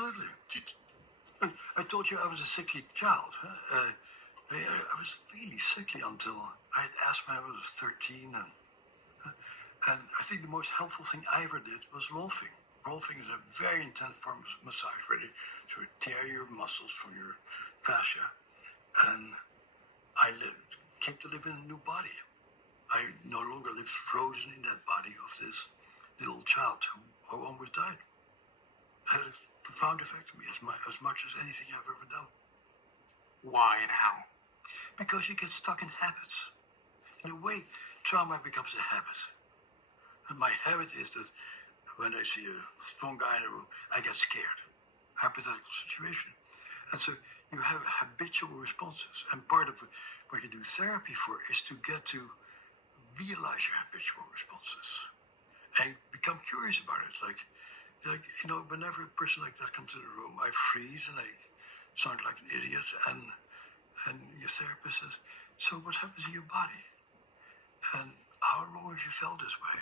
Absolutely. I told you I was a sickly child. I was really sickly until I had asthma when I was 13. And I think the most helpful thing I ever did was rolfing. Rolfing is a very intense form of massage where they sort of tear your muscles from your fascia. And came to live in a new body. I no longer live frozen in that body of this little child who almost died. It had a profound effect on me, as much as anything I've ever done. Why and how? Because you get stuck in habits. In a way, trauma becomes a habit. And my habit is that when I see a strong guy in a room, I get scared. Hypothetical situation. And so you have habitual responses. And part of what you do therapy for is to get to realize your habitual responses and become curious about it. Like whenever a person like that comes in the room, I freeze and I sound like an idiot. And your therapist says, "So what happens in your body? And how long have you felt this way?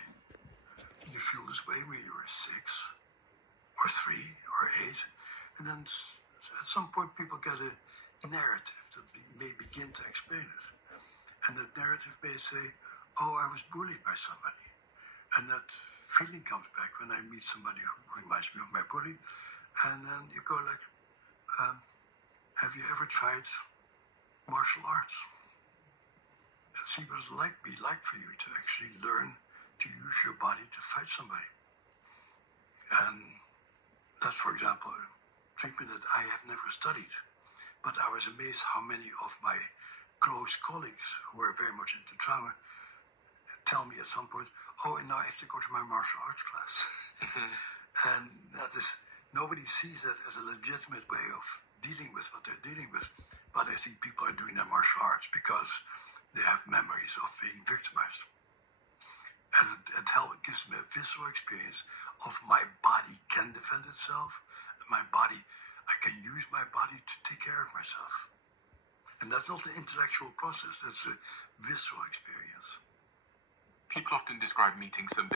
Did you feel this way when you were 6 or 3 or 8? And then at some point people get a narrative that may begin to explain it. And that narrative may say, "Oh, I was bullied by somebody." And that feeling comes back when I meet somebody who reminds me of my bully. And then you go like, "Have you ever tried martial arts? And see what it might be like for you to actually learn to use your body to fight somebody." And that's, for example, a treatment that I have never studied. But I was amazed how many of my close colleagues who are very much into trauma tell me at some point, "Oh, and now I have to go to my martial arts class." And that is, nobody sees that as a legitimate way of dealing with what they're dealing with. But I think people are doing their martial arts because they have memories of being victimized. And it gives me a visceral experience of my body can defend itself. And I can use my body to take care of myself. And that's not an intellectual process, that's a visceral experience. People often describe meeting some